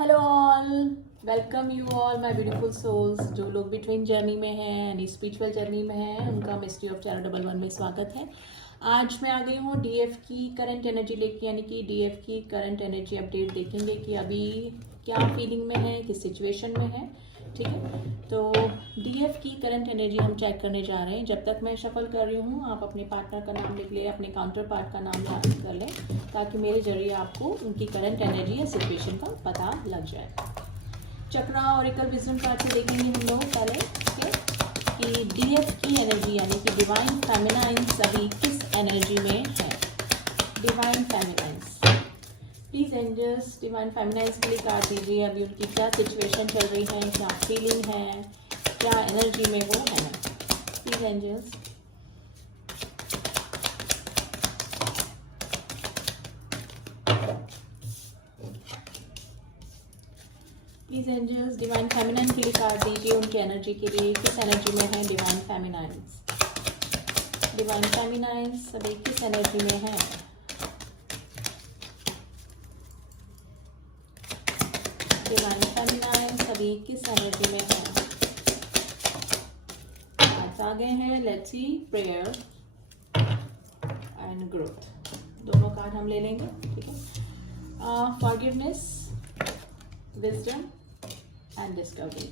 Hello all, welcome you all my beautiful souls. जो लोग भी ट्विन जर्नी में हैं यानी स्पिरिचुअल जर्नी में हैं, उनका मिस्ट्री ऑफ चैनल 11 में स्वागत है। आज मैं आ गई हूँ डीएफ की करंट एनर्जी लेके, यानी कि डीएफ की करंट एनर्जी अपडेट देखेंगे कि अभी क्या फीलिंग में है, किस सिचुएशन में है। ठीक है, तो डीएफ की करंट एनर्जी हम चेक करने जा रहे हैं। जब तक मैं शफल कर रही हूँ, आप अपने पार्टनर का नाम लिख लें, अपने काउंटर पार्ट का नाम याद कर लें, ताकि मेरे जरिए आपको उनकी करंट एनर्जी या सिचुएशन का पता लग जाए। चक्रा ऑरिकल विजडम कार्ड से देखेंगे हम लोग पहले, ठीक है, कि डीएफ की एनर्जी यानी कि डिवाइन फेमिनाइंस अभी किस एनर्जी में है। डिवाइन फेमिनाइंस, प्लीज एंजल्स डिवाइन फेमिनाइंस के लिए कार्ड दीजिए। अभी उनकी क्या सिचुएशन चल रही है, क्या फीलिंग है, क्या एनर्जी में वो है ना। Please angels, please angels divine feminine के लिए कार्ड दीजिए। उनकी एनर्जी के लिए किस एनर्जी में है डिवाइन फेमिनाइंस। डिवाइन फेमिनाइंस अभी किस एनर्जी में है। डिवाइन फेमिनाइंस अभी किस एनर्जी में है। कार्ड्स आ गए हैं, let's see prayer and growth, दोनों कार्ड हम ले लेंगे। ठीक है, फॉरगिवनेस, विजडम एंड डिस्कवरी।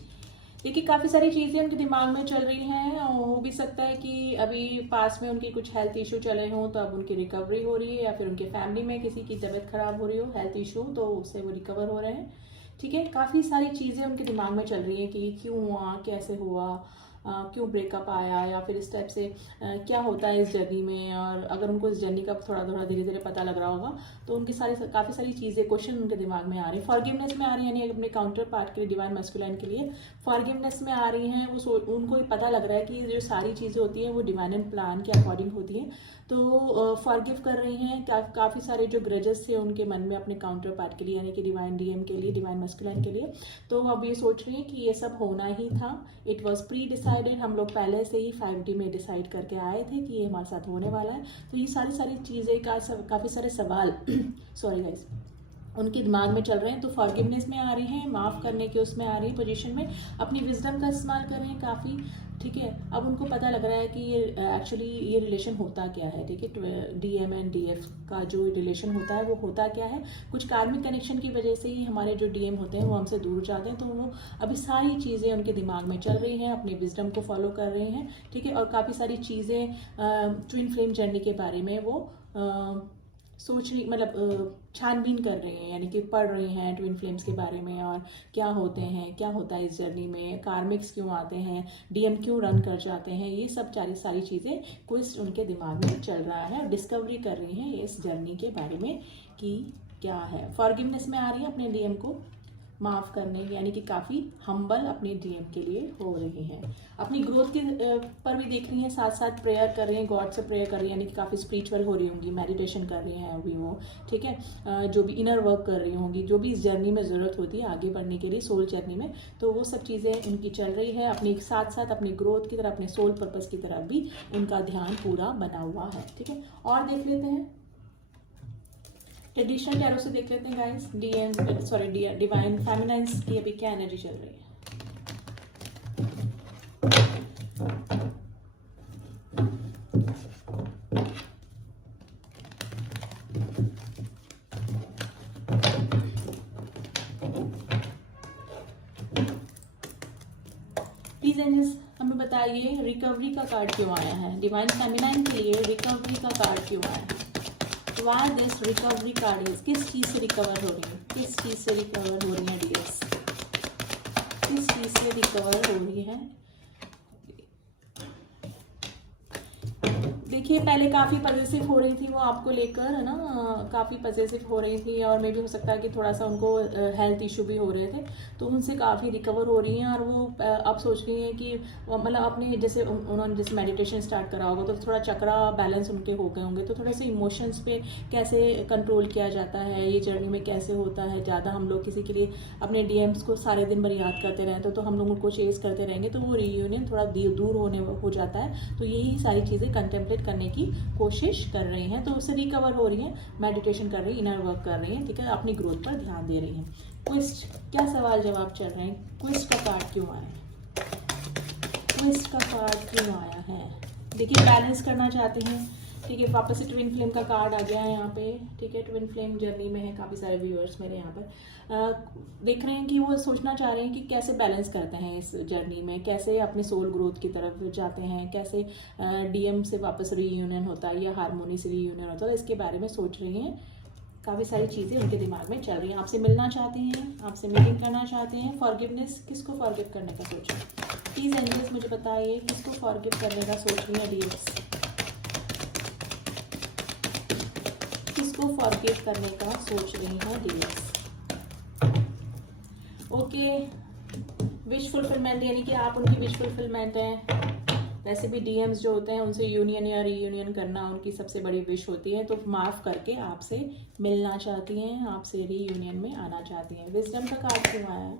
देखिए, काफ़ी सारी चीज़ें उनके दिमाग में चल रही हैं। हो भी सकता है कि अभी पास में उनकी कुछ हेल्थ इशू चले हों, तो अब उनकी रिकवरी हो रही है, या फिर उनके फैमिली में किसी की तबीयत खराब हो रही हो, हेल्थ इशू, तो उससे वो रिकवर हो रहे हैं। ठीक है, काफ़ी सारी चीज़ें उनके दिमाग में चल रही हैं कि क्यों हुआ, कैसे हुआ, क्यों ब्रेकअप आया, या फिर इस टाइप से क्या होता है इस जर्नी में। और अगर उनको इस जर्नी का थोड़ा थोड़ा धीरे धीरे पता लग रहा होगा, तो उनकी काफ़ी सारी चीज़ें क्वेश्चन उनके दिमाग में आ रही हैं। फॉरगिवनेस में आ रही है, यानी अपने काउंटर पार्ट के लिए, डिवाइन मैस्कुलाइन के लिए फॉरगिवनेस में आ रही हैं। उनको पता लग रहा है कि जो सारी चीज़ें होती हैं वो डिवाइन प्लान के अकॉर्डिंग होती हैं, तो फॉरगिव कर रही हैं। काफ़ी सारे जो ग्रजेस थे उनके मन में अपने काउंटर पार्ट के लिए, यानी कि डिवाइन डीएम के लिए, डिवाइन मैस्कुलाइन के लिए, तो अब ये सोच रही हैं कि ये सब होना ही था। इट वॉज प्री डिसाइडेड, हम लोग पहले से ही 5D में डिसाइड करके आए थे कि ये हमारे साथ होने वाला है। तो ये सारी चीज़ें काफ़ी सारे सवाल सॉरी गाइस, उनके दिमाग में चल रहे हैं। तो फॉरगिवनेस में आ रही हैं, माफ़ करने के उसमें आ रही है पोजीशन में, अपनी विजडम का इस्तेमाल कर रहे हैं काफ़ी। ठीक है, अब उनको पता लग रहा है कि ये एक्चुअली ये रिलेशन होता क्या है। ठीक है, डीएम एंड डीएफ का जो रिलेशन होता है वो होता क्या है। कुछ कार्मिक कनेक्शन की वजह से ही हमारे जो डीएम होते हैं वो हमसे दूर जाते हैं, तो वो अभी सारी चीज़ें उनके दिमाग में चल रही हैं, अपनी विजडम को फॉलो कर रहे हैं। ठीक है, और काफ़ी सारी चीज़ें ट्विन फ्लेम जर्नी के बारे में वो सोच रही, मतलब छानबीन कर रहे हैं, यानी कि पढ़ रहे हैं ट्विन फ्लेम्स के बारे में, और क्या होते हैं, क्या होता है इस जर्नी में, कार्मिक्स क्यों आते हैं, डीएम क्यों रन कर जाते हैं, ये सब सारी चीज़ें क्विस्ट उनके दिमाग में चल रहा है, और डिस्कवरी कर रही हैं इस जर्नी के बारे में कि क्या है। फॉरगिवनेस में आ रही है, अपने डीएम को माफ़ करने, यानी कि काफ़ी हम्बल अपने डीएम के लिए हो रही हैं। अपनी ग्रोथ के पर भी देख रही हैं, साथ साथ प्रेयर कर रही हैं, गॉड से प्रेयर कर रही हैं, यानी कि काफ़ी स्पिरिचुअल हो रही होंगी, मेडिटेशन कर रही हैं अभी वो। ठीक है, जो भी इनर वर्क कर रही होंगी, जो भी इस जर्नी में ज़रूरत होती है आगे बढ़ने के लिए, सोल जर्नी में, तो वो सब चीज़ें उनकी चल रही है। अपनी साथ साथ अपनी ग्रोथ की तरफ, अपने सोल पर्पज़ की तरफ भी उनका ध्यान पूरा बना हुआ है। ठीक है, और देख लेते हैं ट्रेडिशनल टैरो से, देख लेते हैं गाइस, डिवाइन फेमिनाइंस की अभी क्या एनर्जी चल रही है। प्लीज एंजल्स हमें बताइए, रिकवरी का कार्ड क्यों आया है। डिवाइन फेमिनाइन के लिए रिकवरी का कार्ड क्यों आया है। Why this recovery card is, किस चीज़ से रिकवर हो रही है, किस चीज़ से रिकवर हो रही है डियर्स, किस चीज़ से रिकवर हो रही है। देखिए, पहले काफ़ी पजेसिव हो रही थी वो आपको लेकर, है ना, काफ़ी पजेसिव हो रही थी, और मे भी हो सकता है कि थोड़ा सा उनको हेल्थ इशू भी हो रहे थे, तो उनसे काफ़ी रिकवर हो रही हैं। और वो अब सोच रही हैं कि मतलब अपने जैसे उन्होंने जैसे मेडिटेशन स्टार्ट करा होगा, तो थोड़ा चक्रा बैलेंस उनके हो गए होंगे, तो थोड़े से इमोशंस पे कैसे कंट्रोल किया जाता है, ये जर्नी में कैसे होता है। ज़्यादा हम लोग किसी के लिए अपने डीएम्स को सारे दिन भर याद करते रहते, तो हम लोग उनको चेस करते रहेंगे, तो वो रीयूनियन थोड़ा दूर होने हो जाता है। तो यही सारी चीज़ें कंटेम्पलेट करने की कोशिश कर रही हैं, तो उससे रिकवर हो रही हैं, मेडिटेशन कर रही हैं, इनर वर्क कर रही हैं, ठीक है, अपनी ग्रोथ पर ध्यान दे रही हैं। क्विस्ट, क्या सवाल जवाब चल रहे हैं, क्विस्ट का कार्ड क्यों आया है, क्विस्ट का कार्ड क्यों आया है? देखिए बैलेंस करना चाहती हैं, ठीक है, वापस से ट्विन फ्लेम का कार्ड आ गया है यहाँ पे, ठीक है, ट्विन फ्लेम जर्नी में है काफ़ी सारे व्यूअर्स मेरे यहाँ पर देख रहे हैं कि वो सोचना चाह रहे हैं कि कैसे बैलेंस करते हैं इस जर्नी में, कैसे अपने सोल ग्रोथ की तरफ जाते हैं, कैसे डीएम से वापस रीयूनियन होता है या हारमोनी से रीयूनियन होता है, इसके बारे में सोच रही हैं। काफ़ी सारी चीज़ें उनके दिमाग में चल रही हैं, आपसे मिलना चाहती हैं, आपसे मीटिंग करना चाहते हैं। फॉरगिवनेस, किसको फॉरगिव करने का सोच रहे हैं? प्लीज़ एंजल्स मुझे बताइए किसको फॉरगिव करने का सोच रही हैं डीएक्स, किसको फॉरगिव करने का सोच रही हैं डीएक्स? ओके, विश फुलफिलमेंट, यानी कि आप उनकी विश फुलफिलमेंट हैं। वैसे भी डीएम्स जो होते हैं उनसे यूनियन या रीयूनियन करना उनकी सबसे बड़ी विश होती है, तो माफ़ करके आपसे मिलना चाहती हैं, आपसे रीयूनियन में आना चाहती हैं। विजडम का कार्ड क्यों आया है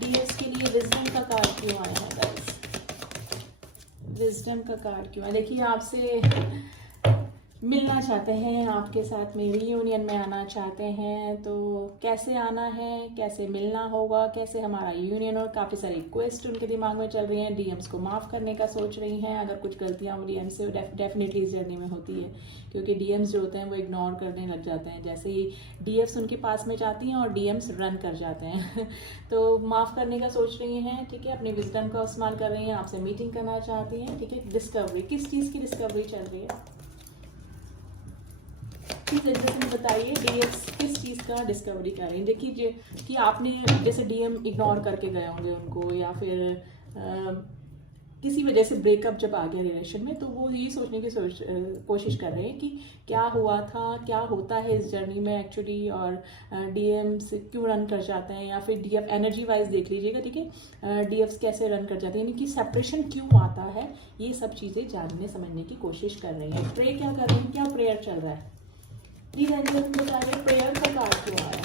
डीएस के लिए, विजडम का कार्ड क्यों आया है गाइस, विजडम का कार्ड क्यों आया? देखिए आपसे मिलना चाहते हैं, आपके साथ में रीयूनियन में आना चाहते हैं, तो कैसे आना है, कैसे मिलना होगा, कैसे हमारा यूनियन, और काफ़ी सारी रिक्वेस्ट उनके दिमाग में चल रही हैं। डीएम्स को माफ़ करने का सोच रही हैं, अगर कुछ गलतियां डीएम्स से डेफिनेटली इस जर्नी में होती है, क्योंकि डीएम्स जो होते हैं वो इग्नोर करने लग जाते हैं, जैसे ही डीएफ्स उनके पास में जाती हैं और डीएम्स रन कर जाते हैं तो माफ़ करने का सोच रही हैं, ठीक है, अपनी विजडम का इस्तेमाल कर रही हैं, आपसे मीटिंग करना चाहती हैं, ठीक है। डिस्कवरी, किस चीज़ की डिस्कवरी चल रही है प्लीज जैसे में बताइए, डीएक्स किस चीज़ का डिस्कवरी कर रही हैं? देखिए कि आपने जैसे डीएम इग्नोर करके गए होंगे उनको, या फिर किसी वजह से ब्रेकअप जब आ गया रिलेशन में, तो वो ये सोचने की कोशिश कर रहे हैं कि क्या हुआ था, क्या होता है इस जर्नी में एक्चुअली, और डीएम्स क्यों रन कर जाते हैं, या फिर डीएफ एनर्जी वाइज देख लीजिएगा, ठीक है, डीएफ्स कैसे रन कर जाते हैं, यानी कि सेपरेशन क्यों आता है, ये सब चीज़ें जानने समझने की कोशिश कर रही हैं। प्रे क्या कर रही हैं, क्या प्रेयर चल रहा है? प्लीज एंजल्स बताइए प्रेयर का कार्ड क्यों आया,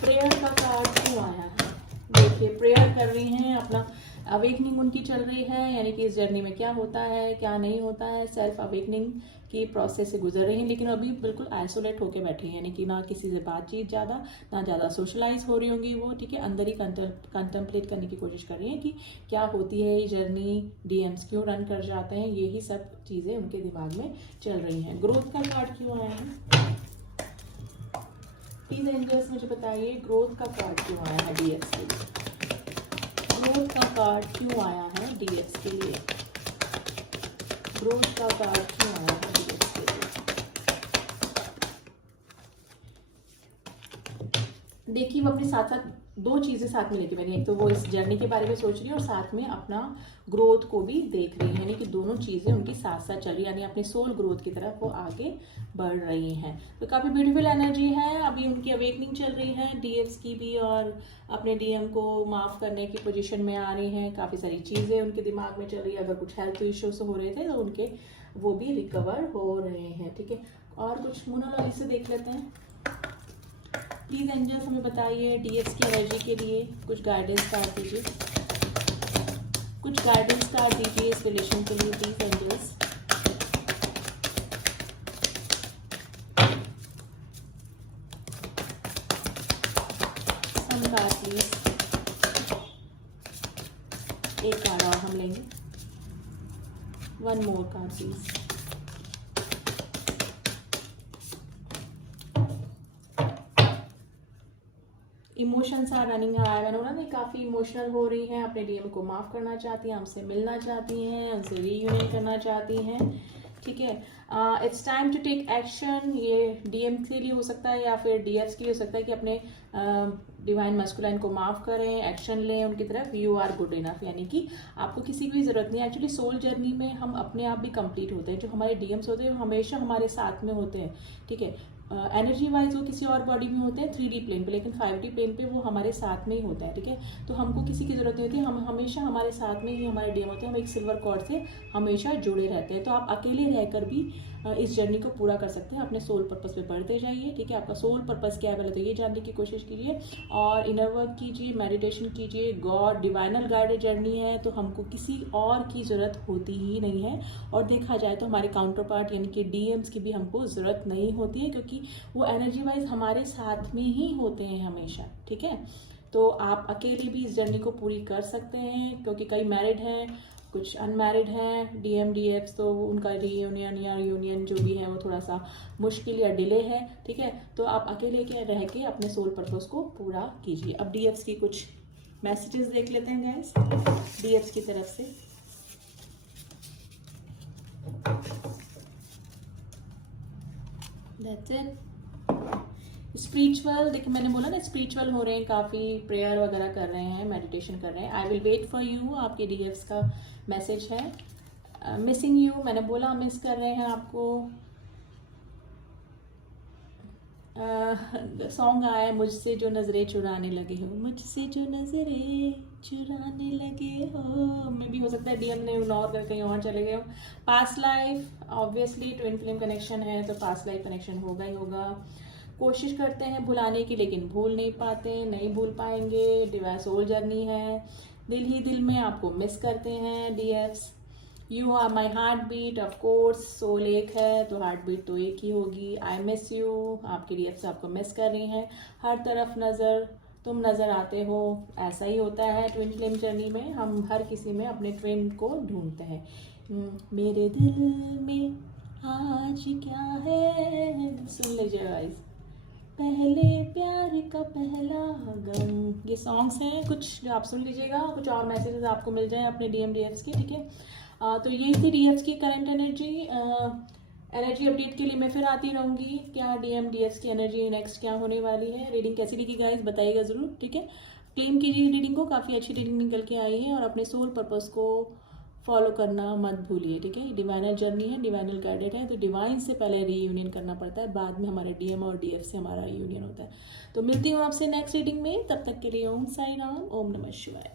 प्रेयर का कार्ड क्यों आया है? देखिए प्रेयर कर रही हैं, अपना अवेकनिंग उनकी चल रही है, यानी कि इस जर्नी में क्या होता है क्या नहीं होता है, सेल्फ अवेकनिंग की प्रोसेस से गुजर रही हैं, लेकिन अभी बिल्कुल आइसोलेट होकर बैठी हैं, यानी कि ना किसी से बातचीत ज़्यादा, ना ज़्यादा सोशलाइज हो रही होंगी वो, ठीक है, अंदर ही कंtemplate करने की कोशिश कर रही हैं कि क्या होती है ये जर्नी, डीएम्स क्यों रन कर जाते हैं, यही सब चीज़ें उनके दिमाग में चल रही हैं। ग्रोथ का कार्ड क्यों आया है प्लीज एंजल्स मुझे बताइए, ग्रोथ का कार्ड क्यों आया है डीएक्स के लिए, ग्रोथ का कार्ड क्यों आया है डीएक्स के लिए, ग्रोथ का कार्ड क्यों आया है डीएक्स के लिए? देखिए वो अपने साथ साथ दो चीज़ें साथ में लेके बैठी, एक तो वो इस जर्नी के बारे में सोच रही है और साथ में अपना ग्रोथ को भी देख रही है, यानी कि दोनों चीज़ें उनकी साथ साथ चल रही है, यानी अपनी सोल ग्रोथ की तरफ वो आगे बढ़ रही हैं। तो काफ़ी ब्यूटीफुल एनर्जी है, अभी उनकी अवेकनिंग चल रही है डीएफ्स की भी, और अपने डीएम को माफ़ करने की पोजीशन में आ रही हैं, काफ़ी सारी चीज़ें उनके दिमाग में चल रही है, अगर कुछ हेल्थ इश्यूज हो रहे थे तो उनके वो भी रिकवर हो रहे हैं, ठीक है। और कुछ मोनोलॉजी से देख लेते हैं, प्लीज एंजल्स हमें बताइए डीएक्स की एनर्जी के लिए कुछ गाइडेंस कार्ड दीजिए, कुछ गाइडेंस कार्ड दीजिए इस रिलेशन के लिए please angels. Some card please, एक कार्ड और हम लेंगे, one more card please. Emotions are running high, मैंने बोला ना काफ़ी इमोशनल हो रही हैं, अपने डीएम को माफ़ करना चाहती हैं, हमसे मिलना चाहती हैं, उनसे रीयूनियन करना चाहती हैं, ठीक है। It's time to take action, ये डीएम के लिए हो सकता है या फिर डीएफ्स के लिए हो सकता है कि अपने डिवाइन मस्कुलाइन को माफ़ करें, एक्शन लें उनकी तरफ। यू आर गुड इनफ, यानी कि आपको किसी की ज़रूरत नहीं है। एक्चुअली सोल जर्नी में हम अपने आप भी कंप्लीट होते हैं, जो हमारे डीएम्स होते हैं वो हमेशा हमारे साथ में होते हैं, ठीक है। एनर्जी वाइज वो किसी और बॉडी में होते हैं 3D प्लेन पे, लेकिन 5D प्लेन पे वो हमारे साथ में ही होता है, ठीक है। तो हमको किसी की ज़रूरत नहीं होती, हम हमेशा हमारे साथ में ही हमारे डीएम होते हैं, हम एक सिल्वर कॉर्ड से हमेशा जुड़े रहते हैं। तो आप अकेले रहकर भी इस जर्नी को पूरा कर सकते हैं। अपने सोल पर्पस पे बढ़ते जाइए, ठीक है। आपका सोल पर्पस क्या है पहले तो ये जानने की कोशिश कीजिए, और इनर वर्क कीजिए, मेडिटेशन कीजिए। गॉड डिवाइनल गाइडेड जर्नी है, तो हमको किसी और की ज़रूरत होती ही नहीं है। और देखा जाए तो हमारे काउंटर पार्ट यानी कि डीएम्स की भी हमको ज़रूरत नहीं होती है, क्योंकि वो एनर्जी वाइज हमारे साथ में ही होते हैं हमेशा, ठीक है। तो आप अकेले भी इस जर्नी को पूरी कर सकते हैं, क्योंकि कई मैरिड हैं, कुछ अनमैरिड हैं डीएम डीएफ्स, तो उनका रीयूनियन या यूनियन जो भी है वो थोड़ा सा मुश्किल या डिले है, ठीक है। तो आप अकेले के रह के अपने सोल पर्पस को पूरा कीजिए। अब डीएफ्स की कुछ मैसेजेस देख लेते हैं गाइस डीएफ्स की तरफ से। That's it. स्पिरिचुअल, देखिए मैंने बोला ना स्पिरिचुअल हो रहे हैं, काफ़ी प्रेयर वगैरह कर रहे हैं, मेडिटेशन कर रहे हैं। I will wait for you, आपके डीएफ्स का मैसेज है। मिसिंग यू, मैंने बोला मिस कर रहे हैं आपको। सॉन्ग आया है मुझसे जो नज़रें चुराने लगे हो, मुझसे जो नज़रें चुराने लगे हो, मे भी हो सकता है डीएम ने इग्नोर कर कहीं और चले गए हो। Past life, obviously twin flame connection है तो पास्ट लाइफ कनेक्शन होगा ही होगा। कोशिश करते हैं भुलाने की, लेकिन भूल नहीं पाते, नहीं भूल पाएंगे। डिवाइन सोल जर्नी है, दिल ही दिल में आपको मिस करते हैं डीएफ्स। You are my heartbeat, of course soul एक है तो हार्ट बीट तो एक ही होगी। आई मिस यू, आपकी डीएफ्स आपको मिस कर रही हैं। हर तरफ नज़र तुम नज़र आते हो, ऐसा ही होता है ट्विन फ्लेम जर्नी में, हम हर किसी में अपने ट्विन को ढूंढते हैं। मेरे दिल में आज क्या है, सुन लीजिए गाइस, पहले प्यार का पहला गम, ये सॉन्ग्स हैं कुछ जो आप सुन लीजिएगा, कुछ और मैसेजेस आपको मिल जाए अपने डीएम डीएफ्स के, ठीक है। तो ये थी डीएफ्स की करंट एनर्जी। एनर्जी अपडेट के लिए मैं फिर आती रहूँगी, क्या डीएम डीएफ्स की एनर्जी नेक्स्ट क्या होने वाली है। रीडिंग कैसी लगी गाइस बताइएगा ज़रूर, ठीक है। क्लेम कीजिए रीडिंग को, काफ़ी अच्छी रीडिंग निकल के आई है, और अपने सोल पर्पस को फॉलो करना मत भूलिए, ठीक है। डिवाइनल जर्नी है, डिवाइनल गाइडेड है, तो डिवाइन से पहले रीयूनियन करना पड़ता है, बाद में हमारे डीएम और डीएफ से हमारा यूनियन होता है। तो मिलती हूँ आपसे नेक्स्ट रीडिंग में, तब तक के लिए ओम साई राम, ओम नमः शिवाय।